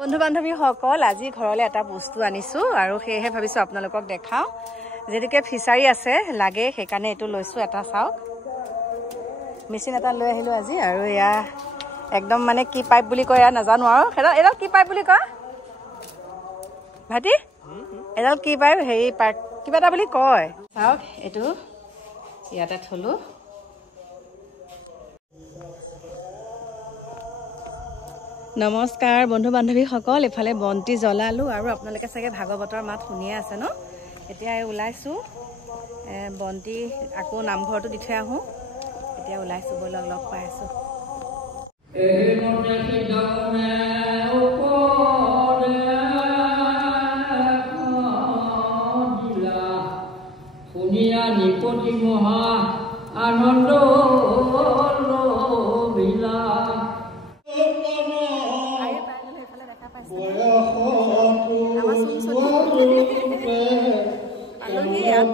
বন্ধু বান্ধৱীসকল আজি ঘৰলৈ এটা বস্তু আনিছোঁ আৰু সেয়েহে ভাবিছোঁ আপোনালোকক দেখাওঁ। যেনেকৈ ফিচাৰী আছে লাগে সেইকাৰণে এইটো লৈছোঁ। এটা চাওক, মেচিন এটা লৈ আহিলোঁ আজি। আৰু এয়া একদম মানে কি পাইপ বুলি কয় এয়া নাজানো আৰু এডাল কি পাইপ বুলি কয় ভাইটি? এডাল কি পাইপ হেৰি পাইপ কিবা এটা বুলি কয়। চাওক এইটো ইয়াতে থলোঁ। নমস্কাৰ বন্ধু বান্ধৱীসকল, এফালে বন্তি জ্বলালোঁ আৰু আপোনালোকে চাগে ভাগৱতৰ মাত শুনিয়ে আছে ন। এতিয়া ওলাইছোঁ বন্তি আকৌ নামঘৰটো দি থৈ আহোঁ। এতিয়া ওলাইছোঁ, ব'লক লগ পাই আছোঁ। নিপতি মহা আনন্দ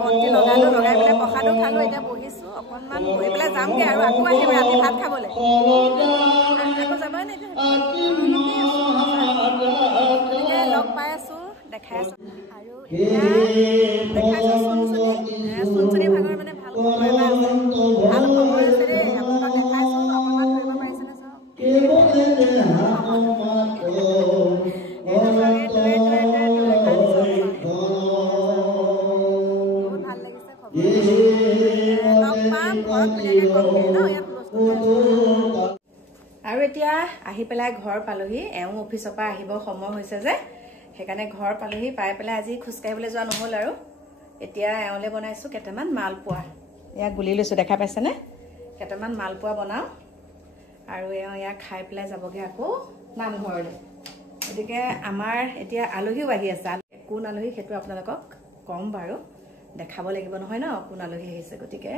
বন্তি লগালোঁ, লগাই পেলাই প্ৰসাদো খালোঁ। এতিয়া বহিছোঁ অকণমান, বহি পেলাই যামগৈ আৰু আকৌ আহিম ৰাতি ভাত খাবলৈ। আকৌ যাবই নে লগ পাই আছোঁ, দেখাই আছোঁ। আৰু দেখাইছোঁ চুনচুনি ভাগৰ মানে ভাল খবৰ এটা আছে, ভাল খবৰ আছে দেই। আপোনালোকক দেখাইছোঁ, অকণমান ধৰিব পাৰিছেনে চাওক। আৰু এতিয়া আহি পেলাই ঘৰ পালোহি। এওঁ অফিচৰ পৰা আহিব সময় হৈছে যে, সেইকাৰণে ঘৰ পালোহি। পাই পেলাই আজি খোজকাঢ়িবলৈ যোৱা নহ'ল আৰু এতিয়া এওঁলৈ বনাইছোঁ কেইটামান মালপোৱা। ইয়াক গুলি লৈছোঁ, দেখা পাইছেনে? কেইটামান মালপোৱা বনাওঁ আৰু এওঁ ইয়াক খাই পেলাই যাবগৈ আকৌ নামঘৰলৈ। গতিকে আমাৰ এতিয়া আলহীও আহি আছে। কোন আলহী সেইটো আপোনালোকক ক'ম বাৰু, দেখাব লাগিব নহয় ন কোন আলহী আহিছে। গতিকে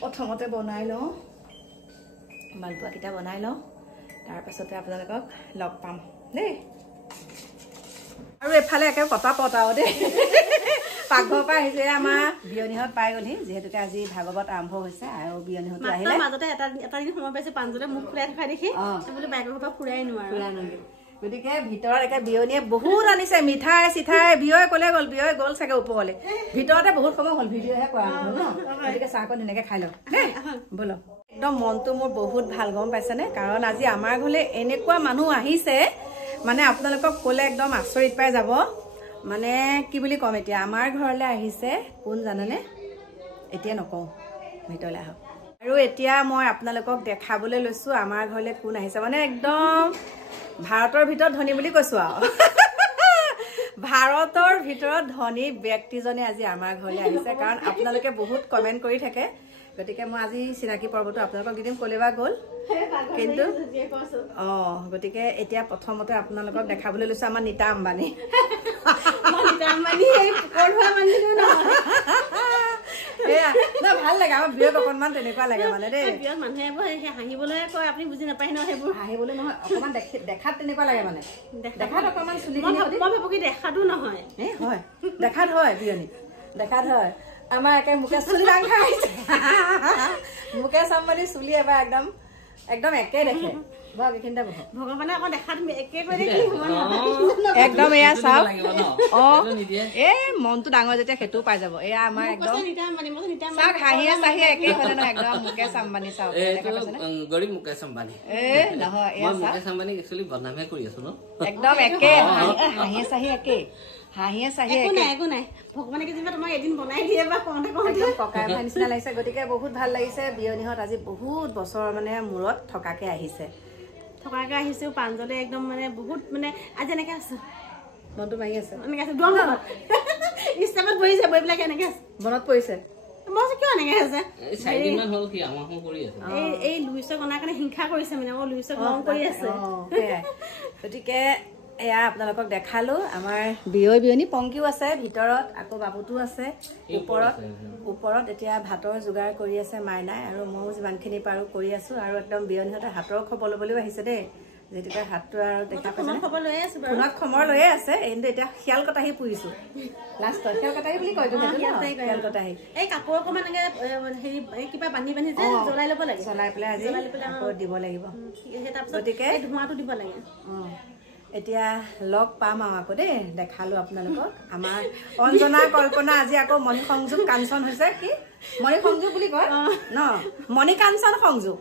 প্ৰথমতে বনাই লওঁ, মালপোৱাকেইটা বনাই লওঁ, তাৰপাছতে আপোনালোকক লগ পাম দেই। আৰু এফালে একে পতা দেই পাকঘৰৰ পৰা আহিছে আমাৰ বিয়নীহঁত পাই গ'লহি, যিহেতুকে আজি ভাগৱত আৰম্ভ হৈছে আৰু বিয়নীহঁতো আহিলে। মাজতে এটা দিন সময় পাইছে পাঞ্জতে মুখ ফুৰাই থকা দেখি বোলে বাইকৰ পৰা ফুৰাই নোৱাৰো। গতিকে ভিতৰত একে বিয়নীয়ে বহুত আনিছে, মিঠাই চিঠাই। বিয়ই ক'লে গ'ল চাগে ওপৰলৈ, ভিতৰতে বহুত সময় হ'ল, ভিডিঅ'হে কৰা নহ'ল ন। গতিকে চাহকণ ধুনীয়াকৈ খাই লওঁ দেই, ব'লক। একদম মনটো মোৰ বহুত ভাল, গম পাইছেনে? কাৰণ আজি আমাৰ ঘৰলৈ এনেকুৱা মানুহ আহিছে মানে আপোনালোকক ক'লে একদম আচৰিত পাই যাব। মানে কি বুলি ক'ম, এতিয়া আমাৰ ঘৰলৈ আহিছে কোন জানেনে? এতিয়া নকওঁ, ভিতৰলৈ আহক। আৰু এতিয়া মই আপোনালোকক দেখাবলৈ লৈছোঁ আমাৰ ঘৰলৈ কোন আহিছে। মানে একদম ভাৰতৰ ভিতৰত ধনী বুলি কৈছোঁ আৰু ভাৰতৰ ভিতৰত ধনী ব্যক্তিজনে আজি আমাৰ ঘৰলৈ আহিছে। কাৰণ আপোনালোকে বহুত কমেণ্ট কৰি থাকে, গতিকে মই আজি চিনাকি পৰ্বটো আপোনালোকক দি দিম, ক'লৈ বা গ'ল কিন্তু। গতিকে এতিয়া প্ৰথমতে আপোনালোকক দেখাবলৈ লৈছোঁ আমাৰ নীতা আম্বানী। ভাল লাগে আমাৰ বিয়ক অকণমান তেনেকুৱা লাগে মানে দেই। বিয়ক মানুহে হাঁহিবলৈ কয়, আপুনি বুজি নাপায় ন সেইবোৰ। হাঁহিবলৈ নহয়, অকণমান দেখাত তেনেকুৱা লাগে মানে। দেখাত অকণমান চুলি দেখাতো নহয়, হয় দেখাত হয় বিয়নী, দেখাত হয়। আমাৰ একে মুকেশ চুলি ডাঙৰ আহিছে। মুকেশ আম্বানী চুলি এবাৰ একদম একে দেখে। ভগৱানে আকৌ দেখাত একে কৰি একদম এয়া চাওক। এই মনটো ডাঙৰ যেতিয়া সেইটোও পাই যাব। এয়া আমাৰ একদম চাওক, হাঁহিয়ে চাহিয়ে একে হলে নহয়, একদম মুকেশ আম্বানী চাওক। গৰীব মুকেশ আম্বানী নহয়, এয়া মুকেশ আম্বানী একচুৱেলি বদনামহে কৰি আছো ন, একদম একে হাঁহিয়ে চাহিয়ে একে। একো নাই, ভগৱানে কেতিয়াবা তোমাক এদিন বনাই দিয়ে বা ককাই ভাই নিচিনা লাগিছে। গতিকে বহুত ভাল লাগিছে। বিয়নীহঁত আজি বহুত বছৰ মানে মূৰত থকাকে আহিছে প্ৰাঞ্জলে। একদম মানে বহুত মানে আজি এনেকে আছে, মনটো মাৰি আছে, এনেকে আছে ষ্টেপত বহিছে, বহি পেলাই কেনেকে আছে মনত পৰিছে। মই কিয় এনেকে আছে, এই লুইচক অনাৰ কাৰণে হিংসা কৰিছে মানে, মই লুইচক মৰম কৰি আছে। গতিকে এয়া আপোনালোকক দেখালো। আমাৰ বিয়নী পংকিও আছে ভিতৰত, আকৌ বাবুটো আছে ওপৰত। এতিয়া ভাতৰ যোগাৰ কৰি আছে মাইনাই, আৰু ময়ো যিমানখিনি পাৰোঁ কৰি আছোঁ। আৰু একদম বিয়নীহঁতে হাতৰ খবৰ ল'বলৈও আহিছে দেই। যিহেতুকে হাতটো আৰু দেখা পাইছে খবৰ লৈয়ে আছে বাৰু ফোনত খবৰ লৈয়ে আছে কিন্তু এতিয়া শিয়াল কটাহি পুৰিছো লাষ্টত শিয়াল কটাহি বুলি কয় শিয়াল কটাহি এই কাপোৰ অকমান হেৰি কিবা বান্ধি যে জ্বলাই ল'ব লাগে জ্বলাই পেলাই আজি আকৌ দিব লাগিব গতিকে ধোঁৱাটো দিব লাগে এতিয়া লগ পাম আৰু আকৌ দেই দেখালো আপোনালোকক আমাৰ অঞ্জনা কল্পনা আজি আকৌ মণি সংযোগ কাঞ্চন হৈছে কি মণি সংযোগ বুলি কয় ন মণি কাঞ্চন সংযোগ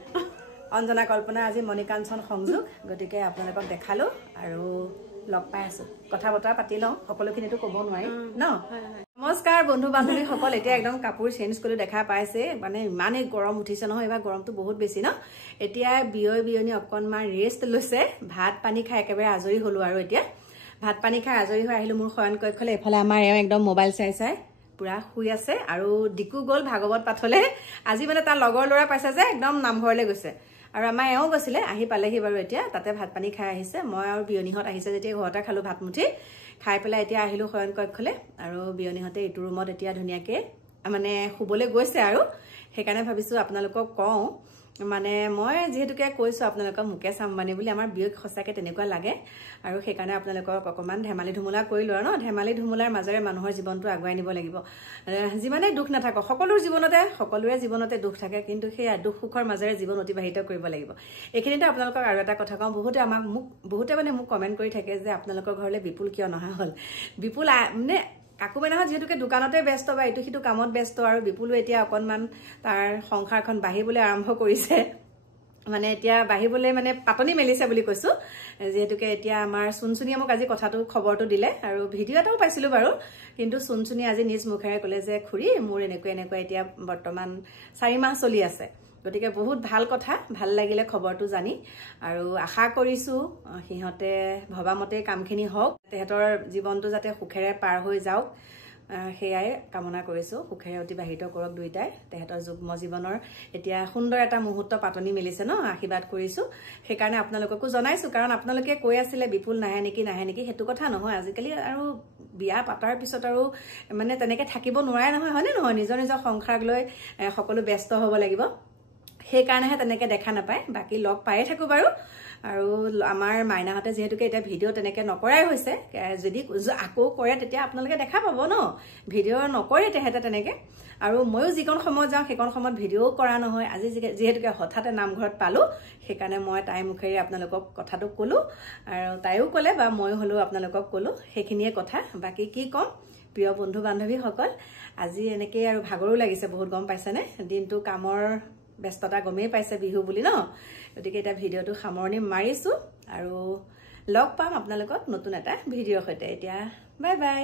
অঞ্জনা কল্পনা আজি মণি কাঞ্চন সংযোগ গতিকে আপোনালোকক দেখালো আৰু লগ পাই আছো কথা বতৰা পাতি লওঁ সকলোখিনিতো ক'ব নোৱাৰি ন নমস্কাৰ বন্ধু বান্ধৱীসকল এতিয়া একদম কাপোৰ চেঞ্জ কৰি দেখা পাইছে মানে ইমানেই গৰম উঠিছে নহয় এইবাৰ গৰমটো বহুত বেছি ন এতিয়া বিয়নি অকণমান ৰেষ্ট লৈছে ভাত পানী খাই একেবাৰে আজৰি হলো আৰু এতিয়া ভাত পানী খাই আজৰি হৈ আহিলো মোৰ শয়ন কক্ষলৈ এফালে আমাৰ একদম মোবাইল চাই পুৰা শুই আছে আৰু ডিকু গ'ল ভাগৱত পাঠলে আজি মানে তাৰ লগৰ ল'ৰা পাইছে যে একদম নামঘৰলৈ গৈছে আৰু আমাৰ এওঁ গৈছিলে আহি পালেহি বাৰু এতিয়া তাতে ভাত পানী খাই আহিছে মই আৰু বিয়নিহঁত আহিছে যেতিয়া ঘৰতে খালো ভাত মুঠি খাই পেলাই এতিয়া আহিলো শয়ন কক্ষলৈ আৰু বিয়নিহঁতে এইটো ৰুমত এতিয়া ধুনীয়াকৈ মানে শুবলৈ গৈছে আৰু সেইকাৰণে ভাবিছোঁ আপোনালোকক কওঁ মানে মই যিহেতুকে কৈছোঁ আপোনালোকক মুকেশ আম্বানী বুলি আমাৰ বিয়ক সঁচাকৈ তেনেকুৱা লাগে আৰু সেইকাৰণে আপোনালোকক অকণমান ধেমালি ধুমুলা কৰিলোঁ আৰু ন ধেমালি ধুমুলাৰ মাজেৰে মানুহৰ জীৱনটো আগুৱাই নিব লাগিব যিমানেই দুখ নাথাকক সকলোৰে জীৱনতে দুখ থাকে কিন্তু সেই দুখ সুখৰ মাজেৰে জীৱন অতিবাহিত কৰিব লাগিব এইখিনিতে আপোনালোকক আৰু এটা কথা কওঁ বহুতে মানে মোক কমেণ্ট কৰি থাকে যে আপোনালোকৰ ঘৰলৈ বিপুল কিয় নহা হ'ল বিপুল মানে কাকু বেনাহঁত যিহেতুকে দোকানতে ব্যস্ত বা ইটো সিটো কামত ব্যস্ত আৰু বিপুলো এতিয়া অকণমান তাৰ সংসাৰখন বাঢ়িবলৈ আৰম্ভ কৰিছে মানে এতিয়া বাঢ়িবলৈ মানে পাতনি মেলিছে বুলি কৈছোঁ যিহেতুকে এতিয়া আমাৰ চুনচুনিয়ে মোক আজি খবৰটো দিলে আৰু ভিডিঅ' এটাও পাইছিলোঁ বাৰু কিন্তু চুনচুনিয়ে আজি নিজ মুখেৰে ক'লে যে খুৰী মোৰ এনেকুৱা এতিয়া বৰ্তমান 4 মাহ চলি আছে গতিকে বহুত ভাল কথা ভাল লাগিলে খবৰটো জানি আৰু আশা কৰিছোঁ সিহঁতে ভবামতে কামখিনি হওক তেহেঁতৰ জীৱনটো যাতে সুখেৰে পাৰ হৈ যাওক সেয়াই কামনা কৰিছোঁ সুখেৰে অতিবাহিত কৰক দুইটাই তেহেঁতৰ যুগ্ম জীৱনৰ এতিয়া সুন্দৰ এটা মুহূৰ্ত পাতনি মেলিছে ন আশীৰ্বাদ কৰিছোঁ সেইকাৰণে আপোনালোককো জনাইছোঁ কাৰণ আপোনালোকে কৈ আছিলে বিপুল নাহে নেকি সেইটো কথা নহয় আজিকালি আৰু বিয়া পাতাৰ পিছত আৰু মানে তেনেকৈ থাকিব নোৱাৰে নহয় হয়নে নহয় নিজৰ সংসাৰক লৈ সকলো ব্যস্ত হ'ব লাগিব সেইকাৰণেহে তেনেকৈ দেখা নাপায় বাকী লগ পায়ে থাকোঁ বাৰু আৰু আমাৰ মাইনাহঁতে যিহেতুকে এতিয়া ভিডিঅ' তেনেকৈ নকৰাই হৈছে যদি আকৌ কৰে তেতিয়া আপোনালোকে দেখা পাব ন ভিডিঅ' নকৰে তেহেঁতে তেনেকৈ আৰু ময়ো যিকণ সময়ত যাওঁ সেইকণ সময়ত ভিডিঅ'ও কৰা নহয় আজি যিহেতুকে হঠাতে নামঘৰত পালোঁ সেইকাৰণে মই তাইৰ মুখেৰে আপোনালোকক কথাটো ক'লোঁ আৰু তাইও ক'লে বা ময়ো হ'লেও আপোনালোকক ক'লোঁ সেইখিনিয়ে কথা বাকী কি ক'ম প্ৰিয় বন্ধু বান্ধৱীসকল আজি এনেকৈ আৰু ভাগৰো লাগিছে বহুত গম পাইছেনে দিনটো কামৰ ব্যস্ততা গমেই পাইছে বিহু বুলি ন গতিকে এতিয়া ভিডিঅ'টো সামৰণি মাৰিছোঁ আৰু লগ পাম আপোনালোকক নতুন এটা ভিডিঅ'ৰ সৈতে এতিয়া বাই বাই